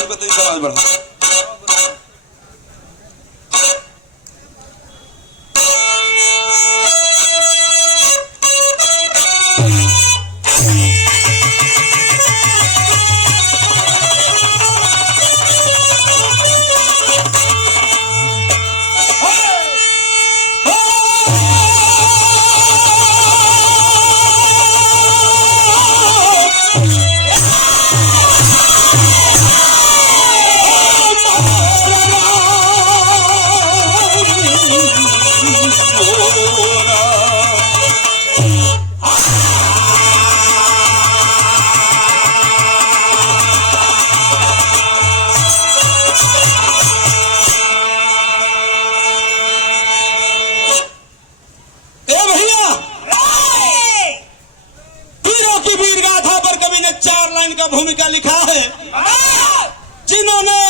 को तेरी आवाज बढ़ा। का भूमिका लिखा है जिन्होंने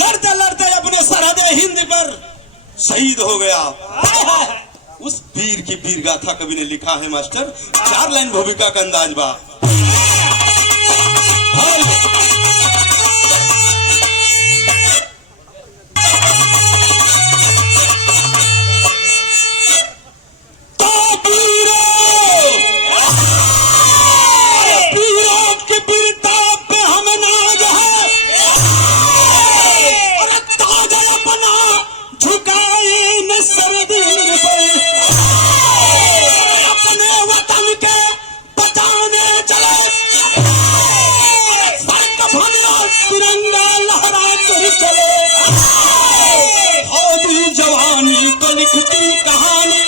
लड़ते लड़ते अपने सरहद हिंद पर शहीद हो गया। उस वीर की वीर गाथा कवि ने लिखा है मास्टर। 4 लाइन भूमिका का अंदाज बा। जवानी तो लिखती कहानी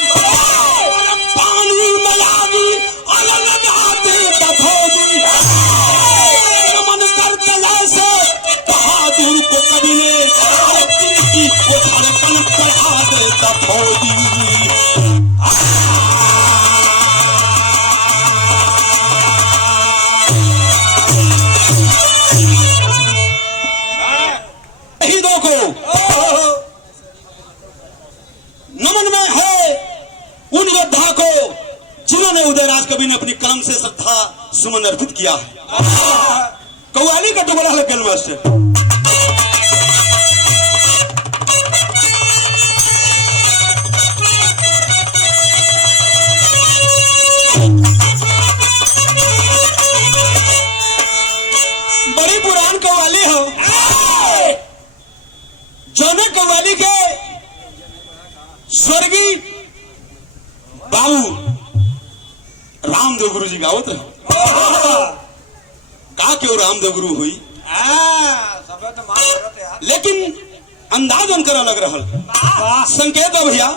पानी मयागी अलग आते तफोदी मन करते जैसे बहादुर को कभी ने वो धड़कन बढ़ा दे तफोदी। शहीदों को नमन में है उन योद्धा को जिन्होंने उदयराज कवि ने अपनी कलम से श्रद्धा सुमन अर्पित किया है। कव्वाली का टुकड़ा है कल मास्टर। बड़ी पुरान कव्वाली हो जौने कव्वाली के स्वर्गीय बाबू रामदेव गुरु जी गावत का क्यों रामदेव गुरु हुई लेकिन अंदाज उनकर अलग रहल। संकेत हो भैया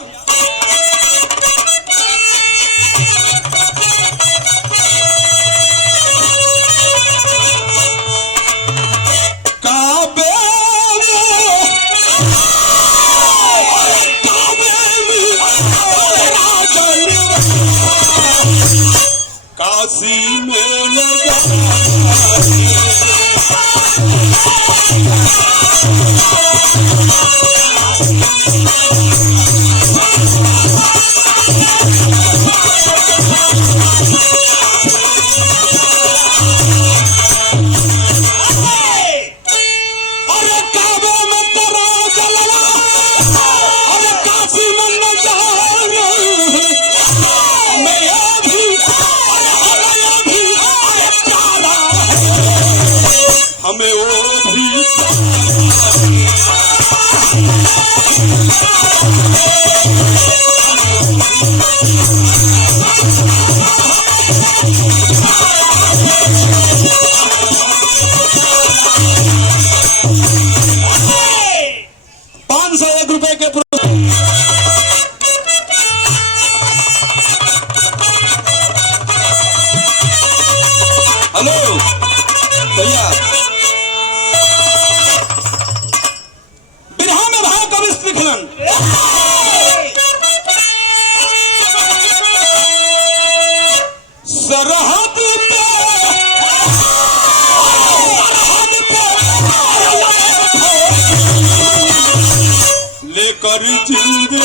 काशी में लगा हमें वो भी ₹501 के हेलो भैया बिरहा में भाई कवि लिखलन सरहद पे लेकर जिंदगी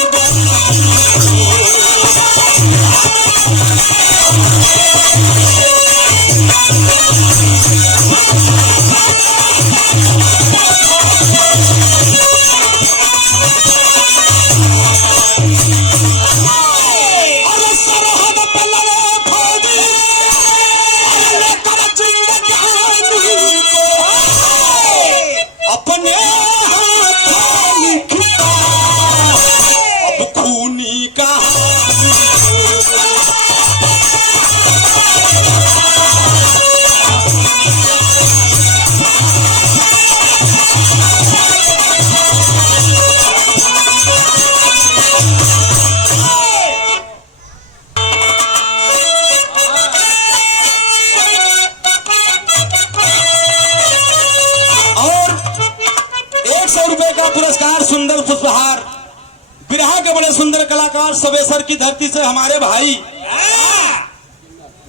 बिहार सवेसर की धरती से हमारे भाई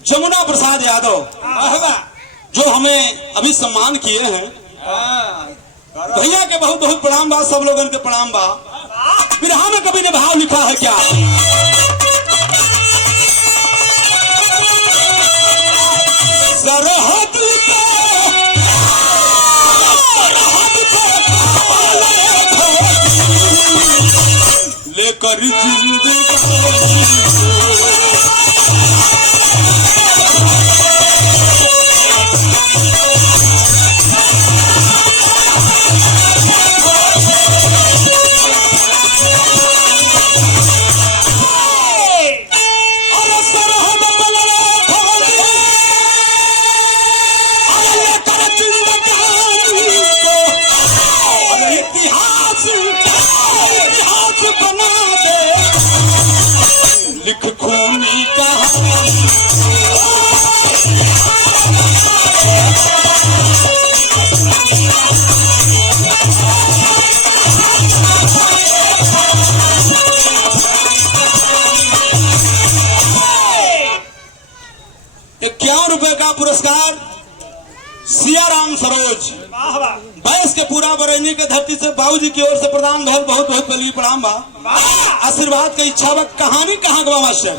जमुना प्रसाद यादव जो हमें अभी सम्मान किए हैं, भैया के बहुत बहुत प्रणाम बा, सब लोगों के प्रणाम बा। बिरहा में कभी ने भाव लिखा है क्या? सरहद लेकर जिंदगी लिख खूनी कहानी। ₹51 का पुरस्कार सियाराम सरोज बैस के पूरा बरेली के धरती से बाबूजी की ओर से प्रदान बहुत बहुत बहुत बली प्रणाम बा। आशीर्वाद का इच्छा बा। कहानी कहाँ गवा मास्टर?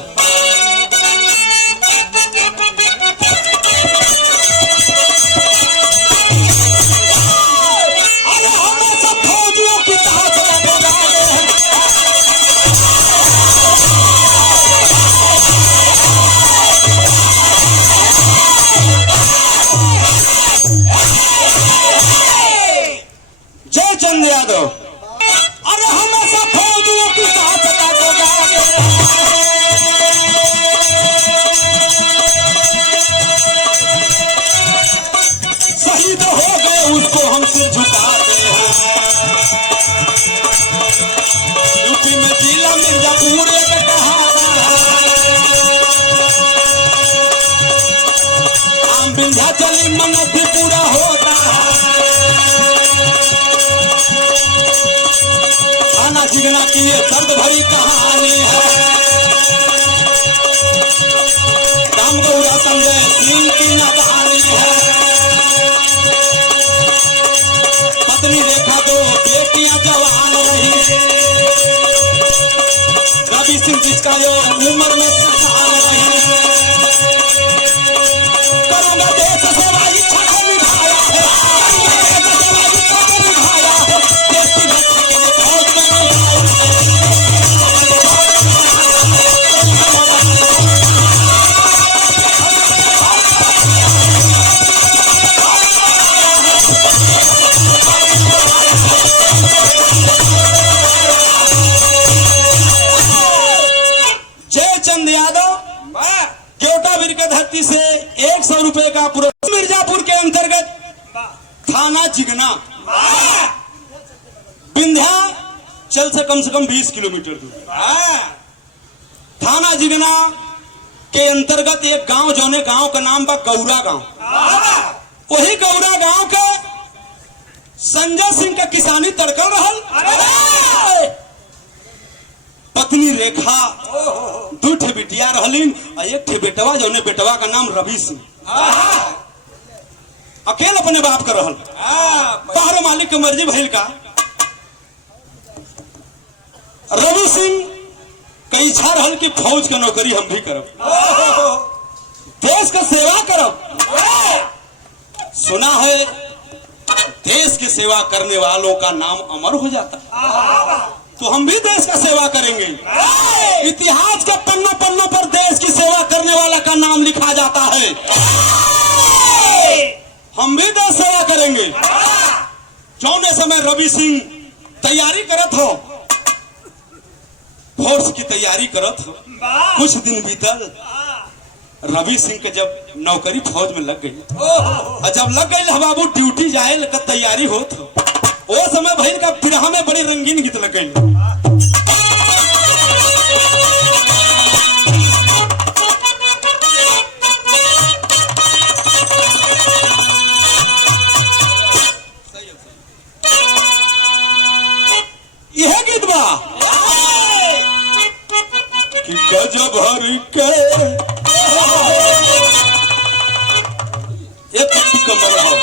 जयचंद यादव, अरे हमेशा फौजियों की सहायता को शहीद हो गए उसको हम सिर झुकाते हैं। यूपी में जिला मिर्जापुर एक कहावत है, आम विंध्याचली मन्नत भी पूरा होता है। थाना जिगना की ये दर्द भरी कहानी है। राम गौरा संजय सिंह की नादानी है। पत्नी रेखा दो बेटियां जवान रही। रवि सिंह जिसका जो उम्र में किसान रही। करूंगा देश सेवा इच्छा को निभाया है। देश की भक्ति के लिए बहुत जयचंद यादव केवटावीर के धरती से ₹100 का पुरस्कार। मिर्जापुर के अंतर्गत थाना जिगना विंध्याचल से कम 20 किलोमीटर दूर। थाना जिगना के अंतर्गत एक गांव जौने गांव का नाम बा गौरा गांव। वही गौरा गांव के संजय सिंह का किसानी तड़कल रहल। पत्नी रेखा, 2 ठे बिटिया रहलीन और 1 ठे बेटवा जौने बेटवा का नाम रवि सिंह। अकेले अपने बाप का रहल। बाहर मालिक की मर्जी भइल का रवि सिंह का इच्छा रहल कि फौज का नौकरी हम भी करब, देश का सेवा करब। सुना है देश की सेवा करने वालों का नाम अमर हो जाता, तो हम भी देश का सेवा करेंगे। इतिहास के पन्नों पन्नों पर देश की सेवा करने वाला का नाम लिखा जाता है। हम भी देश सेवा करेंगे। जौने समय रवि सिंह तैयारी करत हो, फोर्स की तैयारी करत हो, कुछ दिन बीतल। रवि सिंह के जब नौकरी फौज में लग गई और जब लग गई बाबू ड्यूटी जाए का तैयारी होत हो, वो समय भइल का बिरहा में बड़ी रंगीन गीत लग गई। यह गीत बा भर के एक पट्टी कमर हो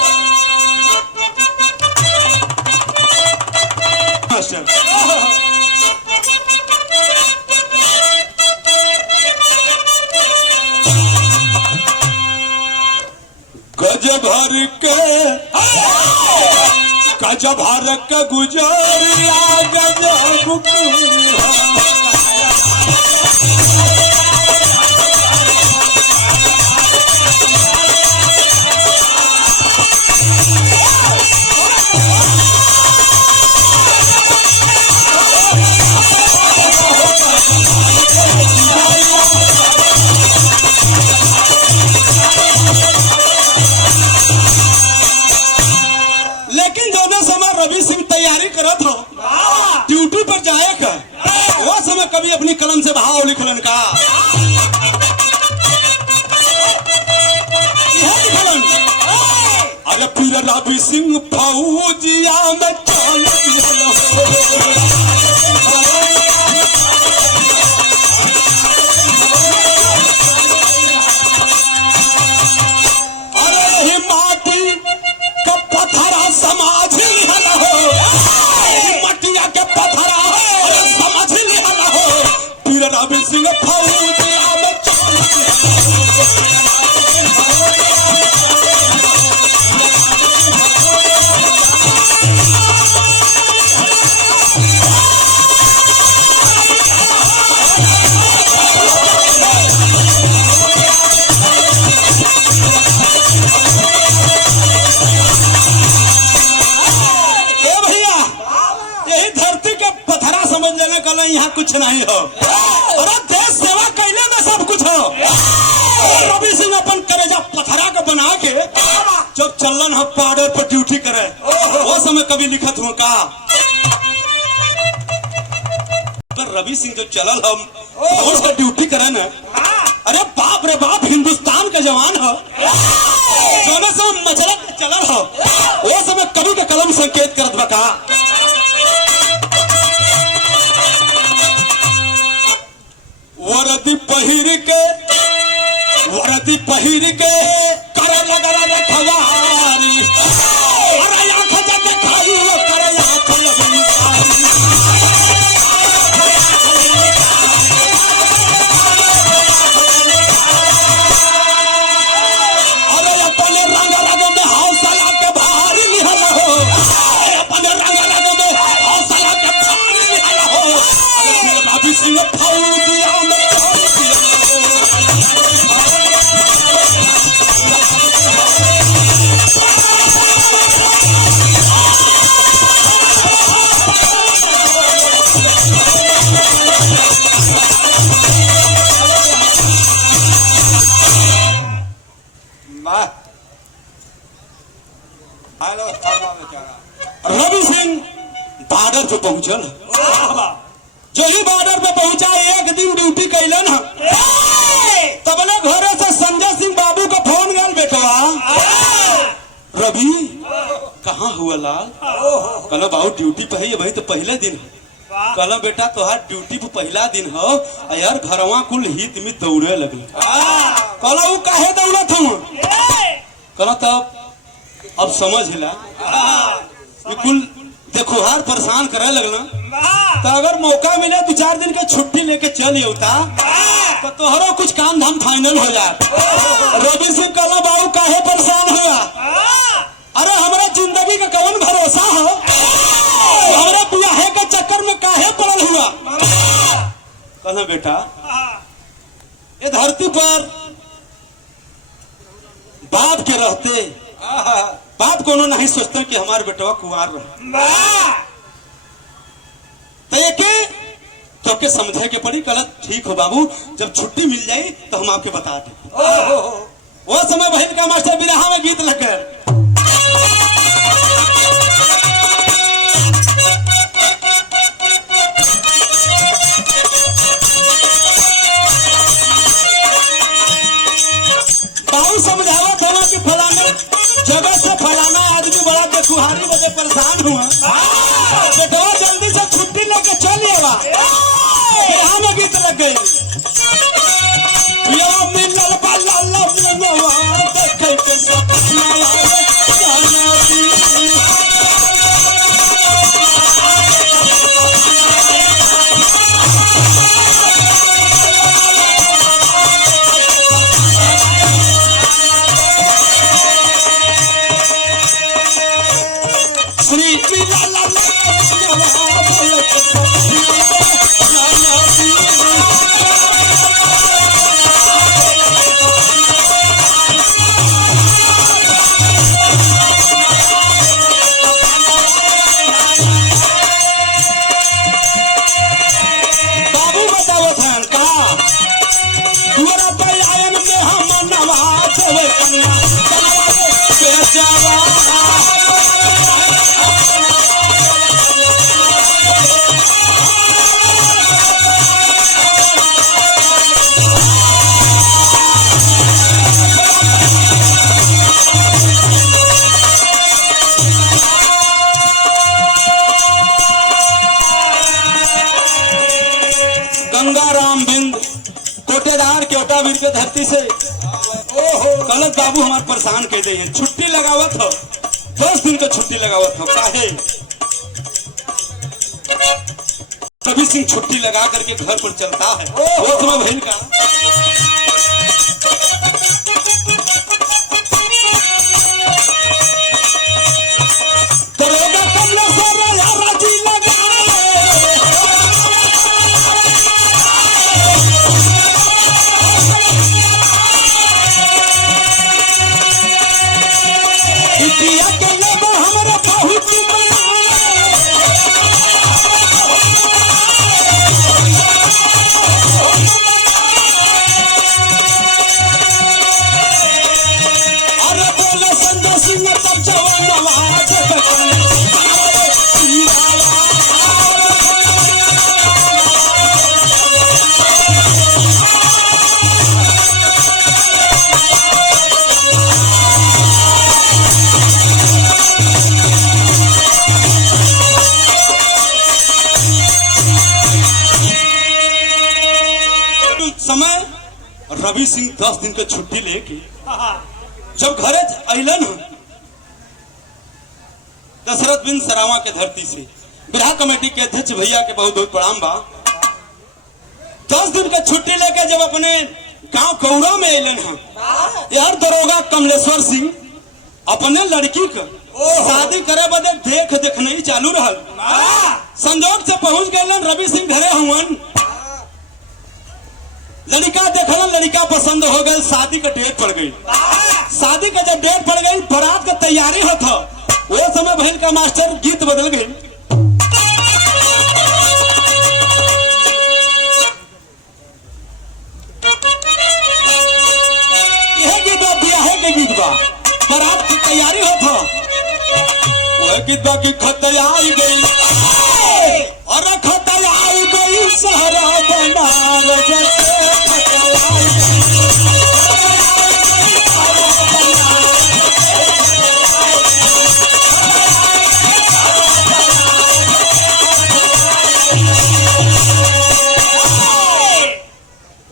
गज भर के गज भर के गुजरिया गज लेकिन जो समय रवि सिंह तैयारी करत हो ड्यूटी पर जाए का वो समय कभी अपनी कलम से भाव लिखलन का लिखलन अरे फिर रवि सिंह फौजिया में चल समाज लिहल हो मटिया के पथरा समझ लिहल हो फिर रवि सिंह फौजिया में यहाँ कुछ नहीं हो और देश सेवा कैले में सब कुछ हो। रवि सिंह अपन करेजा पथरा का बना के जब चलन हम पाड़े पर ड्यूटी करे वो समय कभी लिखत हुआ का रवि सिंह जो चलल हम फौज का ड्यूटी करे न अरे बाप रे बाप हिंदुस्तान का जवान हो जो समय मचलत चलल हो वो समय कभी का कलम संकेत करत बका वर्दी पहिर के करे लगल रखवारी अरे आंख जब खाई वो करे आंख लगनी अरे अपने रंग में हौसला के भारी लिहल हो अपने रंग में हौसला के भारी लिहल हो रवि सिंह फौजिया में रवि सिंह बॉर्डर पे पहुंचल जो ही बॉर्डर पे पहुंचा एक दिन ड्यूटी कैलन तबले घरे से संजय सिंह बाबू को फोन गल बेटवा रवि कहाँ हुआ लाल कहलो बाबू ड्यूटी पे है भाई तो पहले दिन कहलो बेटा तोहार ड्यूटी पे पहला दिन हो यार घरवा कुल हित में दौड़े लगल कहलो वो काहे दौड़त हूँ कहलो तब अब समझ ला कुल देखो हार परेशान करे लगना तो अगर मौका मिले 2-4 दिन का छुट्टी लेके चल होता तो तोहरो कुछ काम धाम फाइनल हो जाए। रवि सिंह कहला बाबू काहे परेशान हुआ अरे हमारा जिंदगी का कौन भरोसा हो हमारे ब्याहे के चक्कर में काहे पड़ल हुआ कहना बेटा ये धरती पर बाप के रहते बाप कोनो नहीं सोचते कि हमारे बेटवा कुंवार रहे तो के समझे के पड़ी कहला ठीक हो बाबू जब छुट्टी मिल जाए तो हम आपके बता दें वो समय बहन का मास्टर बिरहा में गीत लग गए बाबू समझावा था कि फलाना जगह से फलाना आदमी बड़ा बेकुहारी वजह परेशान हुआ बेटवा जल्दी से छुट्टी लेके चलिएगा यहाँ में गीत लग गई महाकबीर के धरती से गलत बाबू हमार परेशान कह दे छुट्टी लगावत हो 10 दिन का छुट्टी लगावत हो काहे कभी सिंह छुट्टी लगा करके घर पर चलता है वो समय भैल का समय रवि सिंह 10 दिन के छुट्टी लेके जब घरे अलन दशरथ बिन सरावा के धरती से बिरहा कमेटी के अध्यक्ष भैया के बहुत बहुत प्रणाम बा 10 दिन के छुट्टी लेके जब अपने गांव कौड़ा में अलन यार दरोगा कमलेश्वर सिंह अपने लड़की का शादी करे बदे देख नहीं चालू रहल संजोग से पहुंच गए रवि सिंह घरे हुवन लड़का देखल लड़का पसंद हो गई शादी का डेट पड़ गई शादी का जब डेट पड़ गई बारात का तैयारी होता वो समय बहन का मास्टर गीत बदल गई यह गीत बा ब्याह के गीत बा बारात की तैयारी होता वह गीत बा की खतयाई गई और खतयाई गई सहरा बनारस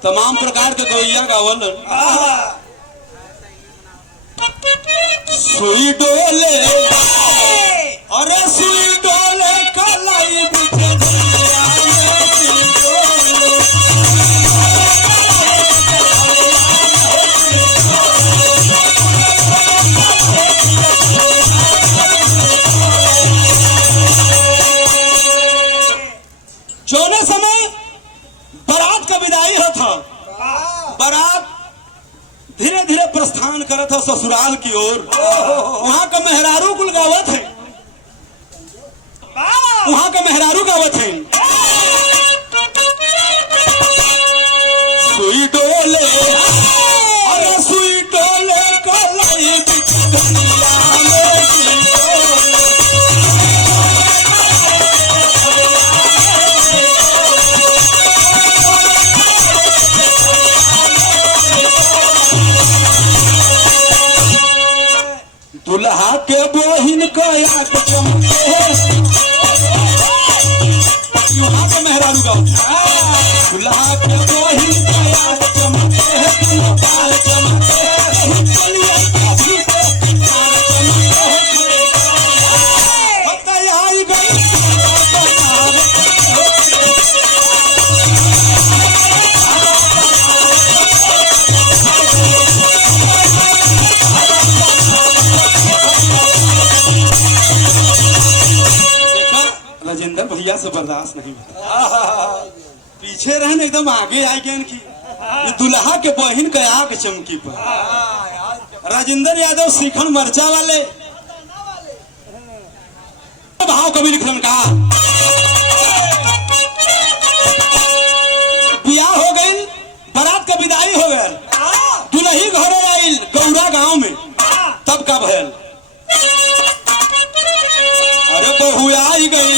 तमाम प्रकार के गवैया गावल सुई डोले अरे सुई डोले कलाई जोने समय बारात का विदाई होता बारात धीरे धीरे प्रस्थान करत था ससुराल की ओर वहां का मेहरारू कुल गावत है वहां का मेहरारू गावत है सुई डोले अरे सुई डोले कलाई दुनिया दुल्हा के बहिन का याद चमके वहां का मेहरारू गाँव दुल्हा के बहिन का याद चमके बाल चमके आई गई राजेंद्र भैया से बर्दाश्त नहीं पीछे रहने एकदम आगे आई गए की दुल्हा के बहिन का आग चमकी पर राजेंद्र यादव सीखन मर्चा वाले भाव कभी लिखलन का ब्याह हो गई बारात का विदाई हो गया दुल्ही घरे आई गौरा गांव में तब का भयल अरे बहू आई गई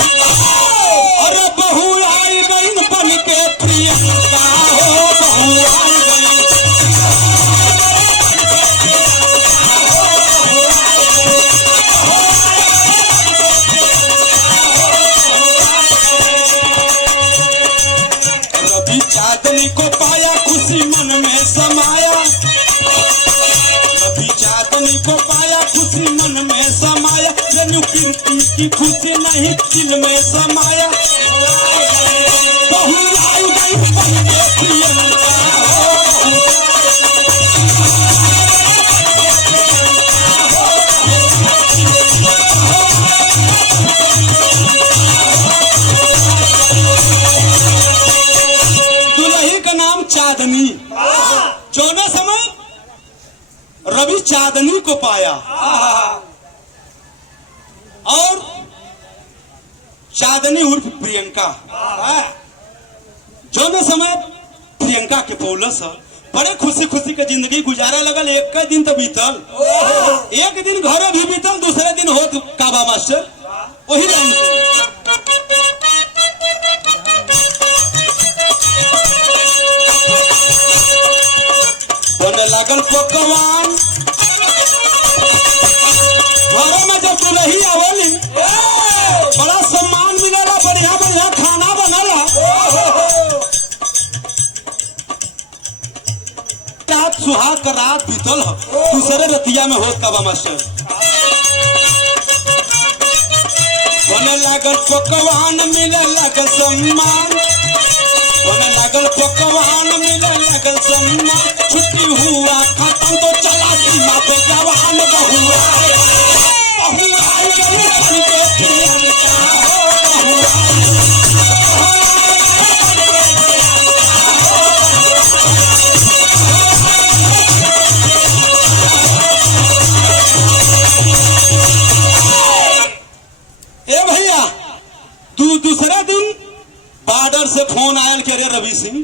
अरे बहू आई गई बन के प्रियंका हो बहू आई गई रवि चांदनी को पाया खुशी मन में समाया, रवि चांदनी को पाया, खुशी मन में समाया, रेणु कीर्ति की खुशी नहीं दिल में समाया। बहू आई गई बन के प्रियंका चांदनी, चौने समय रवि चांदनी को पाया और चांदनी उर्फ प्रियंका, जौने समय प्रियंका के पौलस बड़े खुशी खुशी के जिंदगी गुजारा लगल। एक दिन तो बीतल, एक दिन घरे भी बीतल, दूसरे दिन होत काबा मास्टर वही लाइन से बने लागल पकवान। घरों में जब दुल्ही आवली बड़ा सम्मान मिलेला, बढ़िया बढ़िया खाना बनला। रात सुहाग का रात बीतल, दूसरे रतिया में होत काबा मास्टर बने लागल पकवान, मिले लागल सम्मान, बने लागल पकवान, मिले लागल सम्मान। छुट्टी हुआ खत्म तो चला सीमा पे जवान बहुआ, बहुआ गई बन के प्रियंका ए भैया। दूसरे दिन बॉर्डर से फोन आयल के रे रवि सिंह,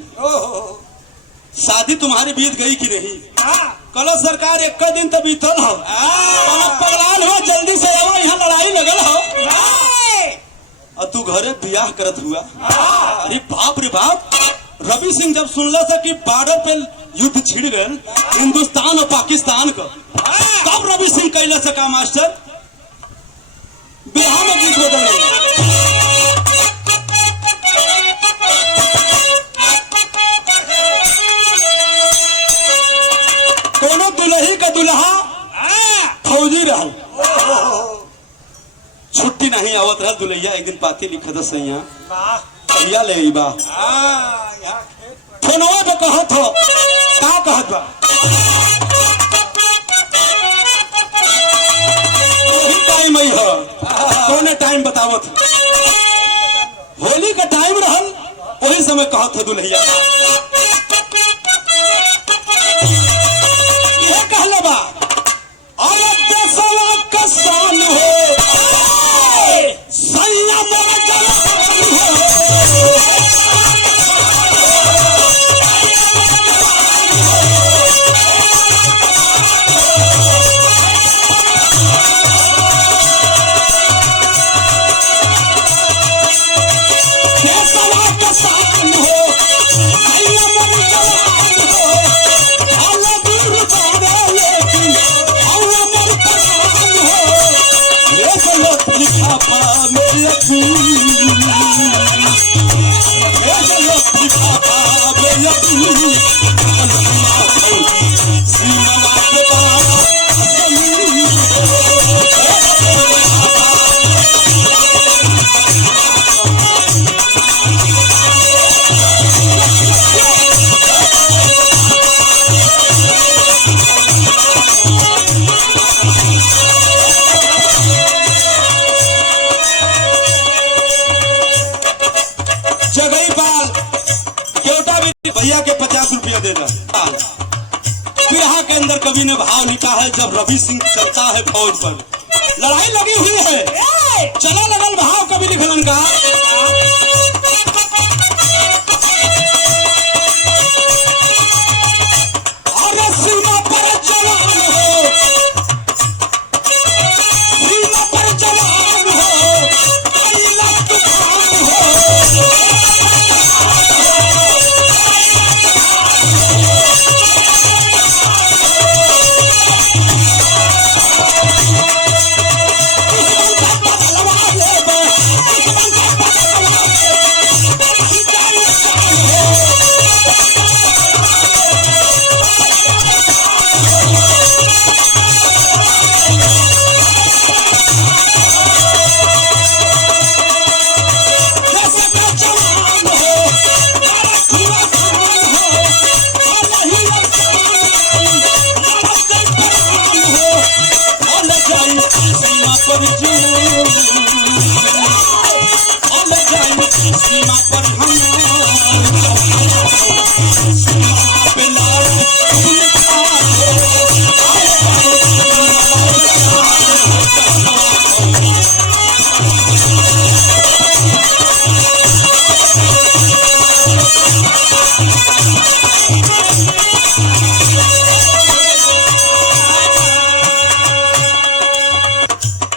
शादी तुम्हारी बीत गई कि नहीं? कलो सरकार एक दिन तो बीतल हो, पगलाल हो, जल्दी से आओ, यहाँ लड़ाई लगल हो और तू घरे बियाह करत हुआ। अरे बाप रे बाप। रवि सिंह जब सुनला था कि बॉर्डर पे युद्ध छिड़ गए हिंदुस्तान और पाकिस्तान का, तब रवि सिंह कैले से का मास्टर बिहार में गीत बदल कोनो दुल्ही का दुल्हा फौजी रहल, छुट्टी नहीं आवत रहल दुल्हिया। एक दिन पाती लिखत सैया भैया ले बा फोनवा पे कहत हो का कहत बा, टाइम आई हो कौन टाइम बतावत, होली का टाइम रहल, वही समय कहत हो दुल्हिया ये कहले बा, और देशवा का शान हो सैया मोरा जवान हो। भैया के 50 रुपया देना। बिरहा के अंदर कवि ने भाव लिखा है, जब रवि सिंह चलता है फौज पर, लड़ाई लगी हुई है, चला लगल भाव कवि लिखलन का, और सीमा पर जवान हो, सीमा पर जवान हो, तूफान हो।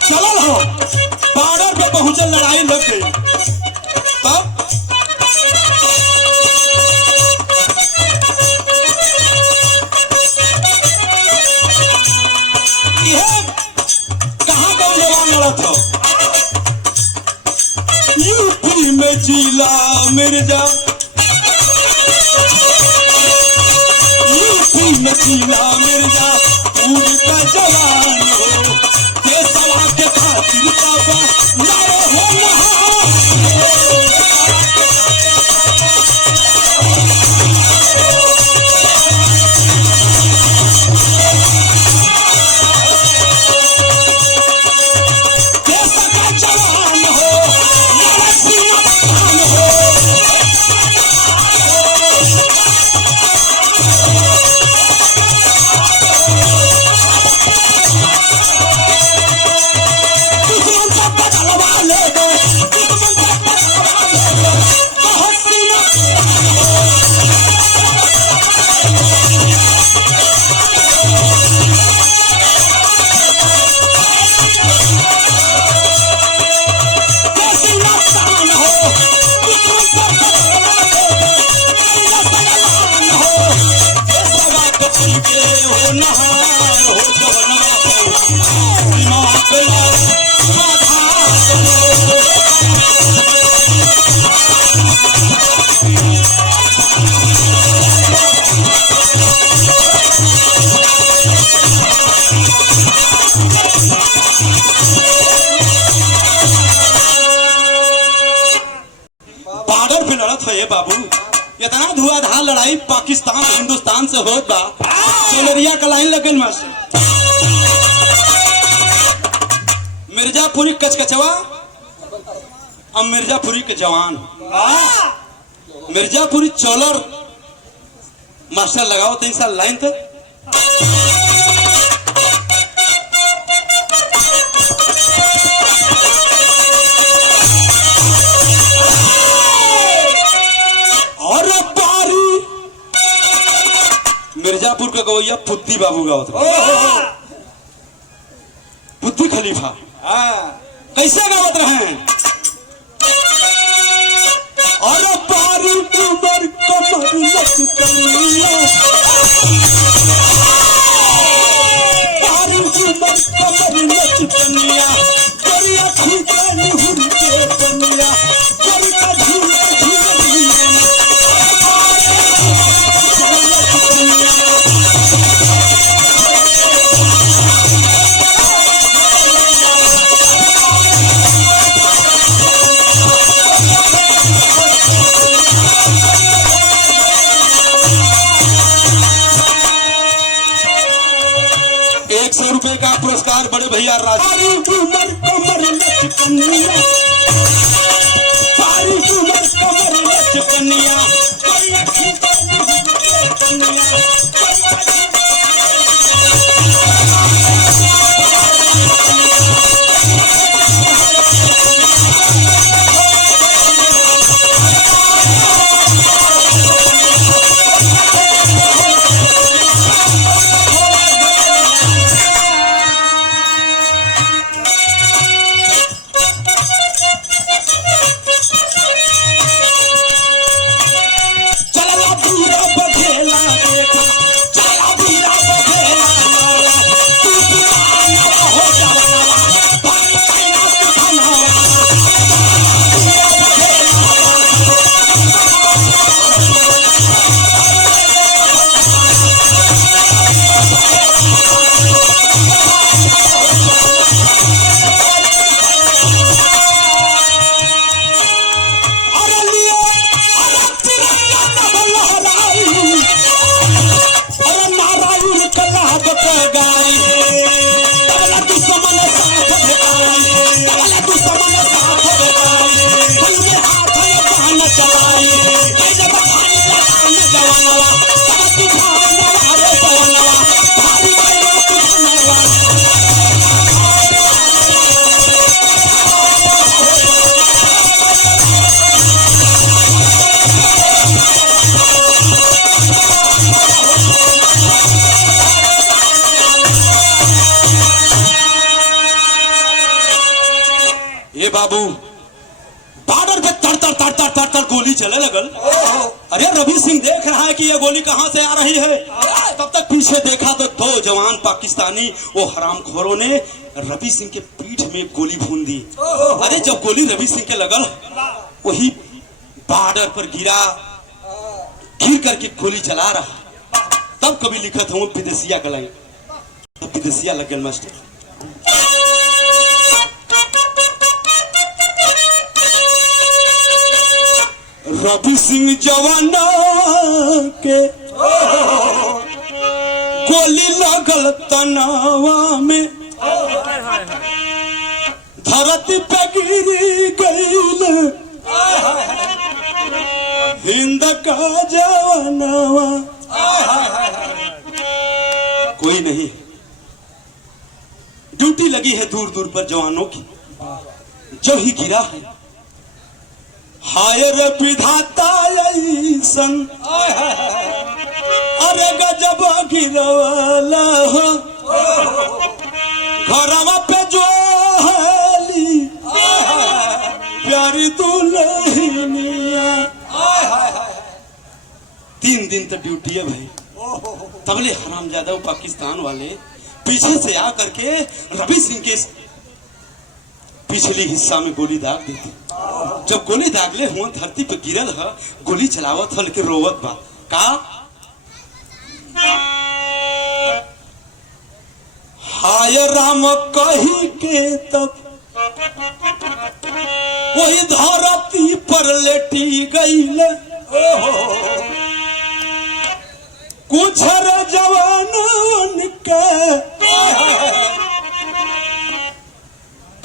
चलल हो बॉर्डर पे पहुंचल, लड़ाई लग गई। तब कहाँ कौन जवान लड़त हो? यूपी में जिला मिर्जा, यूपी में जिला मिर्जा पूरी का जवान हो, देशवा के खातिर बाबा नारे हो महान। देश का जवान हो, नारे सीना बहान हो। दुश्मन से बदलवा ले दो, दुश्मन से बदलवा ले दो, बहुत सीना सीना बहान हो, दुश्मन से बदलवा ले दो, सीना बहान हो। देशवा के पीछे हो नहार हो, जवनवा को सीमा पे आधार हो। बॉर्डर पे लड़त है ये बाबू, इतना धुआंधार लड़ाई पाकिस्तान हिंदुस्तान से होत बा। चोलरिया का लाइन लगन में मिर्जापुरी कचकचवा अब मिर्जापुरी के जवान, मिर्जापुरी चोलर मास्टर लगाओ 3 साल लाइन थे। और पारी मिर्जापुर का गवैया पुद्दी बाबू गावत रहे, पुद्दी खलीफा कैसे गावत रहे? और पारी उमर कमर लचकनिया, पारी उमर कमर लचकनिया, करिया खूबे निहुर के कनिया, करिया झूले झूले ₹100 का पुरस्कार बड़े भैया राजू। उमर कमर लचकनिया, सारी उमर कमर लचकनिया, करिया खूबे निहुर के कनिया, चला पूरा बघेला देखा बाबू बॉर्डर पे तर तर तर तर तर तर गोली चले लगल। अरे रवि सिंह देख रहा है कि ये गोली कहां से आ रही है। तब तक पीछे देखा तो दो जवान पाकिस्तानी वो हरामखोरों ने रवि सिंह के पीठ में गोली भून दी। अरे जब गोली रवि सिंह के लगल वही बॉर्डर पर गिर करके गोली चला रहा। तब कभी लिखत हूँ विदेशिया कलाई तो विदेशिया लग गल मास्टर। रवि सिंह जवाना के गोली लगल तनावा में धरती पे गिरी गईल हिंद का जवानवा। कोई नहीं, ड्यूटी लगी है दूर दूर पर जवानों की। जो ही गिरा है हाय रे विधाता ऐसन अरे गजब गिरवाला हो घरवा पे जो हाली प्यारी दुल्हनिया। 3 दिन तो ड्यूटी है भाई। तबले हरामजादा पाकिस्तान वाले पीछे से आ करके रवि सिंह के पिछली हिस्सा में गोली दाग देती। जब गोली दागले हुआ धरती पे गिरल है गोली चलावत हल के रोवत बा का हाय राम कही के तब वही धरती पर लेटी गईल कुछ जवान के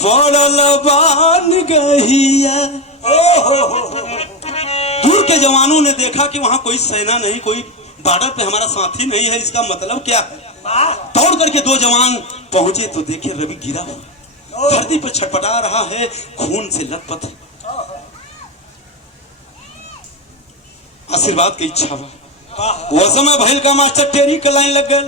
पड़ल बान गहिया। दूर के जवानों ने देखा कि वहां कोई सेना नहीं, कोई बॉर्डर पे हमारा साथी नहीं है। इसका मतलब क्या है? दौड़ करके 2 जवान पहुंचे तो देखे रवि गिरा हुआ धरती पर छटपटा रहा है, खून से लथपथ है। आशीर्वाद की इच्छा हुआ वो समय भैल का मास्टर टेरी का लाइन लग गल।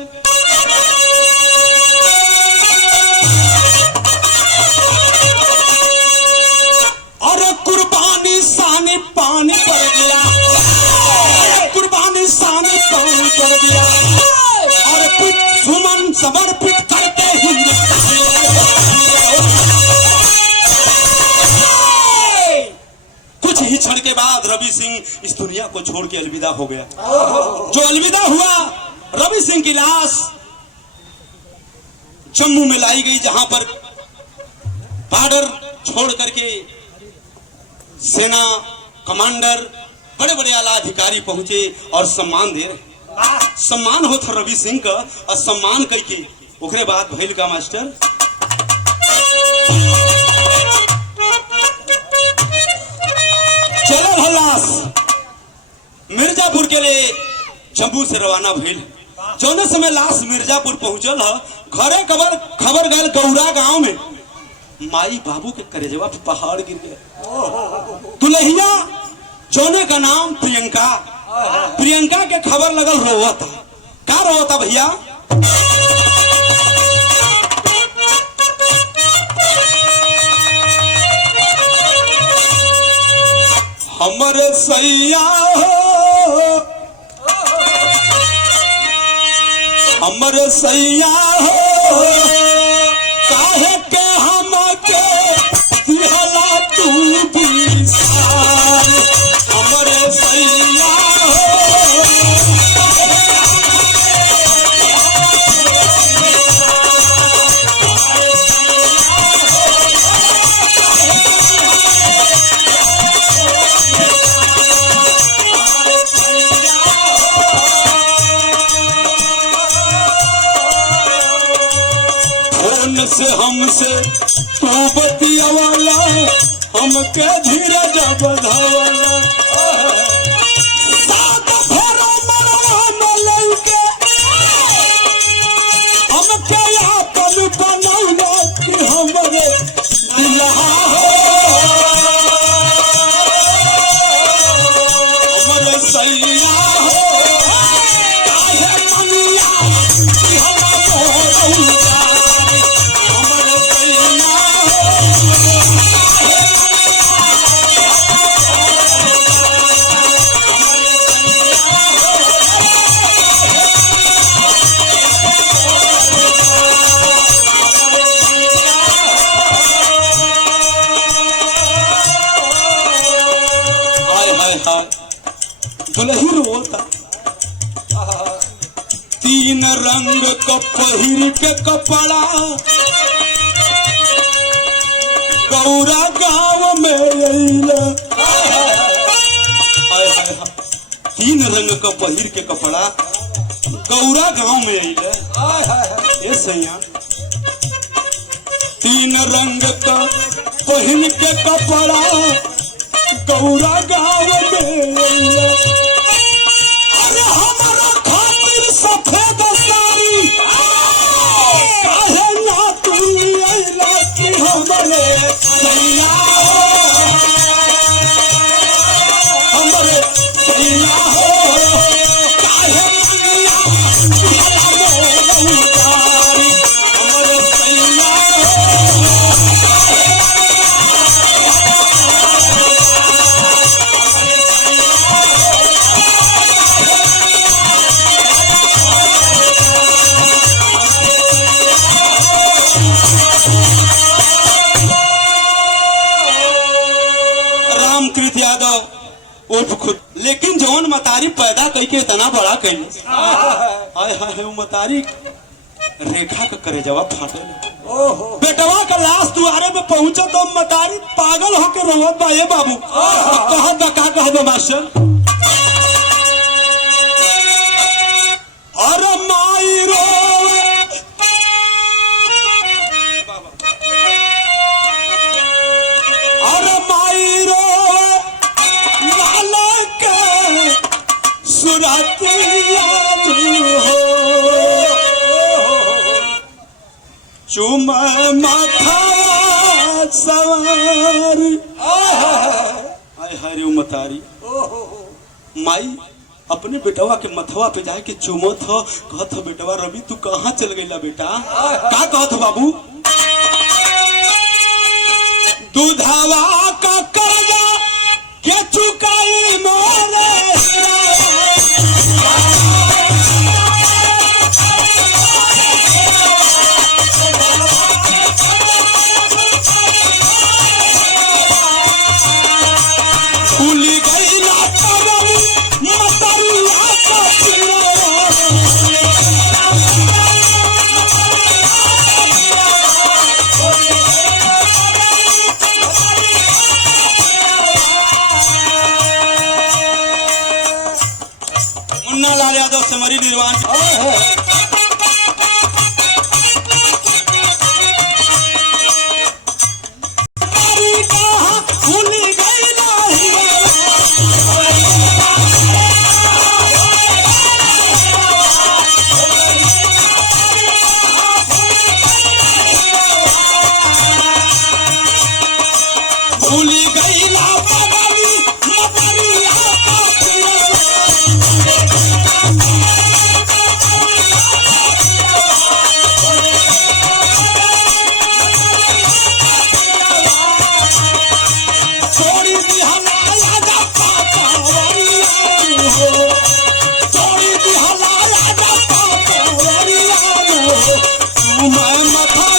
अरे कुर्बानी सानी पानी पड़ गया, कुर्बानी सानी पानी पड़ गया और सुमन समर्पित करते ही कुछ ही क्षण के बाद रवि सिंह इस दुनिया को छोड़ के अलविदा हो गया। जो अलविदा हुआ रवि सिंह की लाश जम्मू में लाई गई जहां पर बॉर्डर छोड़ करके सेना कमांडर बड़े बड़े आला अधिकारी पहुंचे और सम्मान दे रहे। सम्मान होता रवि सिंह का और सम्मान करके ओकरे बाद भैल का मास्टर चलो लाश मिर्जापुर के लिए जम्मू से रवाना भइल। जौने समय लाश मिर्जापुर पहुंचल है घरे खबर गल गौरा गांव में माई बाबू के करेजवा पे पहाड़ गिर गया। दुल्हिया जोने का नाम प्रियंका, प्रियंका के खबर लगल रोवा था। क्या रोवा था भैया? हमरे सैया हो, हमरे सैया हो काहे के हमके दिहला तू बिसार। हमरे सैया से हमसे तू बतियावाला हमके धीरज बधावाला सात फेरो मरवा न लौके हमके आपन बनौला कि हमरे दिलहा हो। हमरे सैया हो काहे मनिया कि हम मोरौला। हमरे सैया हो दुल्ही रोता। तीन रंग का पहिर के कपड़ा गौरा गांव में अइला। तीन रंग का पहिर के कपड़ा गौरा गांव में अइला। ए सैया तीन रंग का पहिर के कपड़ा गौरा गांव में अइला। अरे हमारा खातिर सफेद साड़ी काहे ना तू अइला कि हमरे सैया हमरे सैया हो काहे मंगला भला मोर उतारी हमरे सैया रामकृत यादव उर्फ खुद। लेकिन जौन मतारी पैदा कई के इतना बड़ा कैल हाय हाय वो मतारी रेखा का करे जवाब फाटल। बेटवा का लाश दुआरे में पहुंचा तो मतारी पागल होके रोवत बा। ए बाबू कहत बा का कहत बा मास्टर। अरे माई रोवे अरे माई रोवे लाला के सुरतिया हो चुम माथा सवार। आय हरे मतारी माई अपने बेटवा के मथवा पे जाए के चुमत हो। कहत हो बेटवा रवि तू कहाँ चल गईला बेटा? का कहत हो बाबू? दूधावा का कर्जा के चुकाई मोरे भूली गईला परवी मतरिया का मुन्ना लाल यादव से मरी निर्वाण। भूली गईला पगली मतरिया छोड़ी दिहलाया जा पावरिया हो छोड़ी दिहलाया जा पावरिया हो तू मैं मथा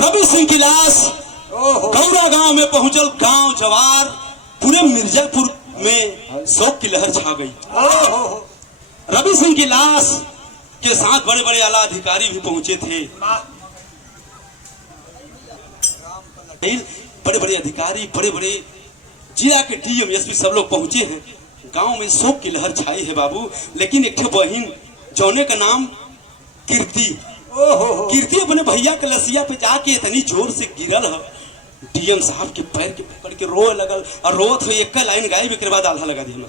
रवि सिंह की लाश गौरा गांव में पहुंचल। गांव जवार पूरे मिर्जापुर में शोक की लहर छा गई। रवि सिंह की लाश के साथ बड़े बड़े आला अधिकारी भी पहुंचे थे। बड़े बड़े अधिकारी बड़े बड़े जिला के डीएम एसपी सब लोग पहुंचे हैं। गांव में शोक की लहर छाई है बाबू। लेकिन एक बहन जौने का नाम कीर्ति कीर्ति अपने भैया के लसिया पे जाके इतनी जोर से गिरल है डीएम साहब के पैर के पकड़ के रोए लगल और रोत हुई एक लाइन गाय के बाद आल्हा लगा दिया।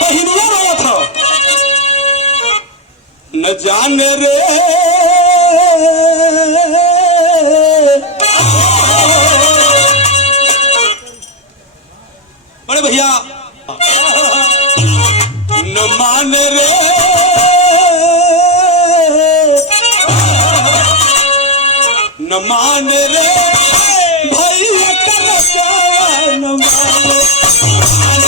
बहिनिया रोत हो न जाने रे बड़े भैया न मान रे न मान रे भैया कर न माने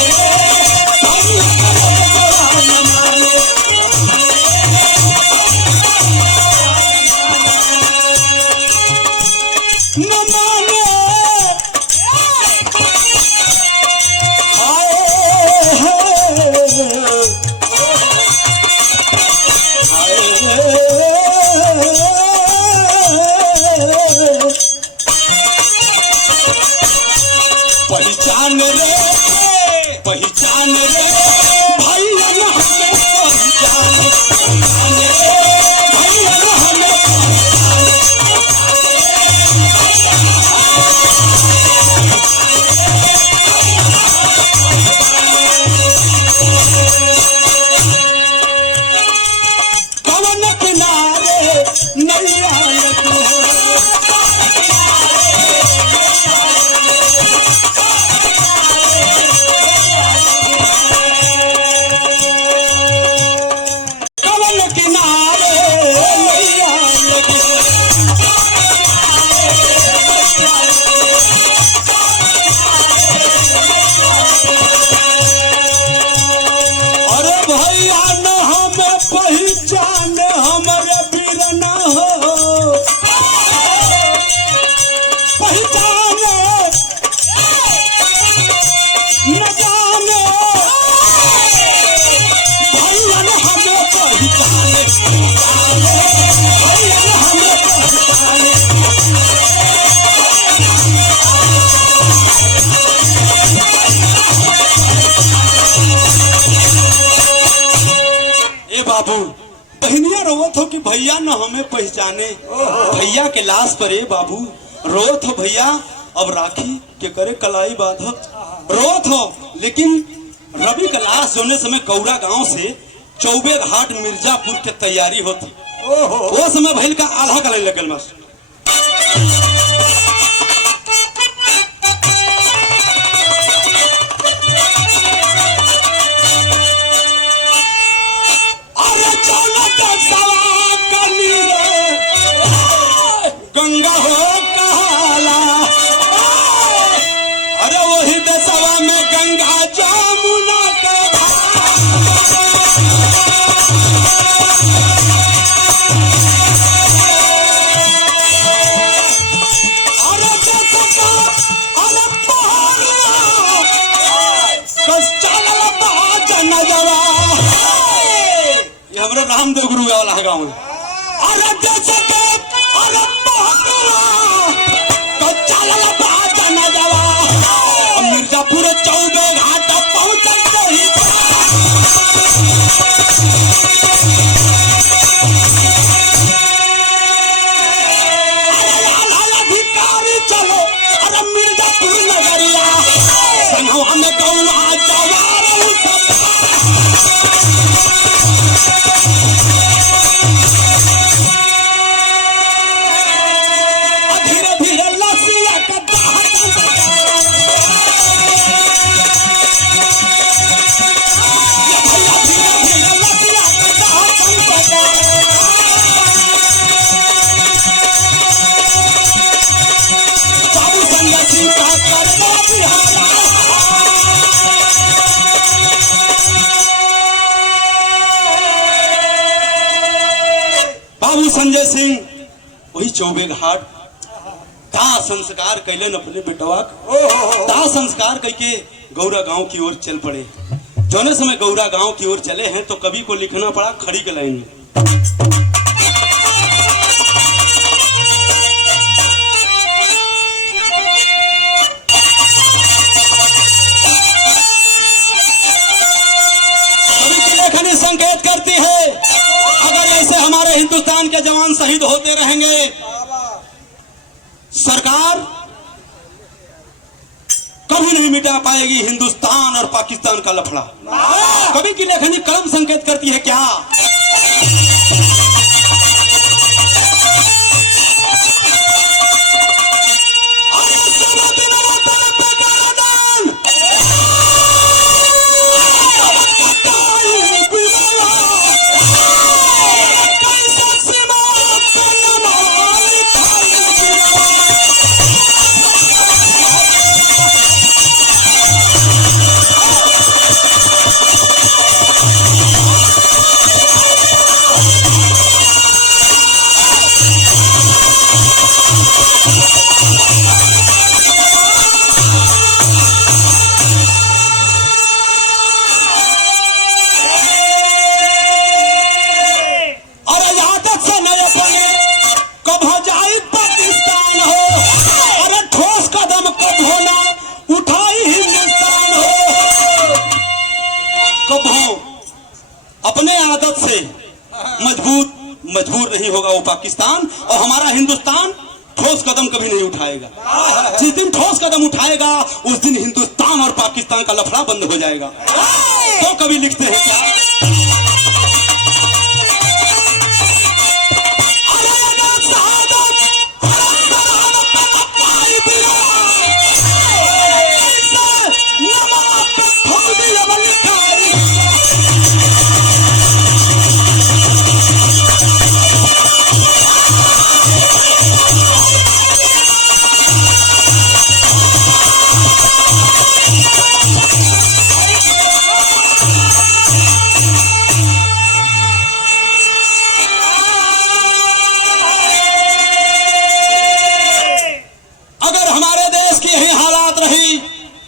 पहचान रे भैया न हमें पहचान रे भैया न हमें पवन किनारे नैया पहचान हमारे वीर न हो पहचान न जाने भैया न हमें पहचान भैया न हमें पहचान ए बाबू बहनिया रोवत हो कि भैया न हमें पहचाने भैया के लाश पर ए बाबू रोत हो भैया अब राखी के करे कलाई बाधत रोत हो लेकिन रवि का लाश होने समय कौरा गांव से चौबे घाट मिर्जापुर के तैयारी होती वो समय भैल का आधा कलाई लगल मस्त गंगा हो कहाला अरे वही दसवा में गंगा जमुना का अरे दसका अरे कस चला बाजन जवा ये हमरा रामदेव गुरु वाला गाँव है अरे दसका अरे मिर्जापुर चौबे घाट पहुंच गई अधिकारी चलो अरे मिर्जापुर नगरिया संगवा में गौवा जवार धीरे धीरे लसिया का बाबू संजय सिंह वही चौबे घाट दाह संस्कार कैले अपने बेटवा दाह संस्कार करके गौरा गांव की ओर चल पड़े जोने समय गौरा गांव की ओर चले हैं तो कवि को लिखना पड़ा खड़ी के लाइन में कवि की लेखनी संकेत करती है अगर ऐसे हमारे हिंदुस्तान के जवान शहीद होते रहेंगे सरकार कभी नहीं मिटा पाएगी हिंदुस्तान और पाकिस्तान का लफड़ा। कवि की लेखनी कलम संकेत करती है क्या अपने आदत से मजबूर नहीं होगा वो पाकिस्तान, और हमारा हिंदुस्तान ठोस कदम कभी नहीं उठाएगा। जिस दिन ठोस कदम उठाएगा उस दिन हिंदुस्तान और पाकिस्तान का लफड़ा बंद हो जाएगा। तो कभी लिखते हैं क्या,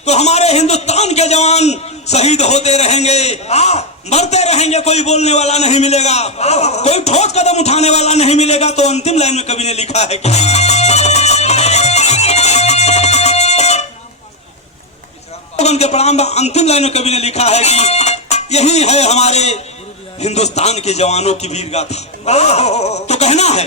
तो हमारे हिंदुस्तान के जवान शहीद होते रहेंगे, मरते रहेंगे, कोई बोलने वाला नहीं मिलेगा, कोई ठोस कदम उठाने वाला नहीं मिलेगा। तो अंतिम लाइन में कवि ने लिखा है कि के प्रणाम, अंतिम लाइन में कवि ने लिखा है कि यही है हमारे हिंदुस्तान के जवानों की वीर गाथा। तो कहना है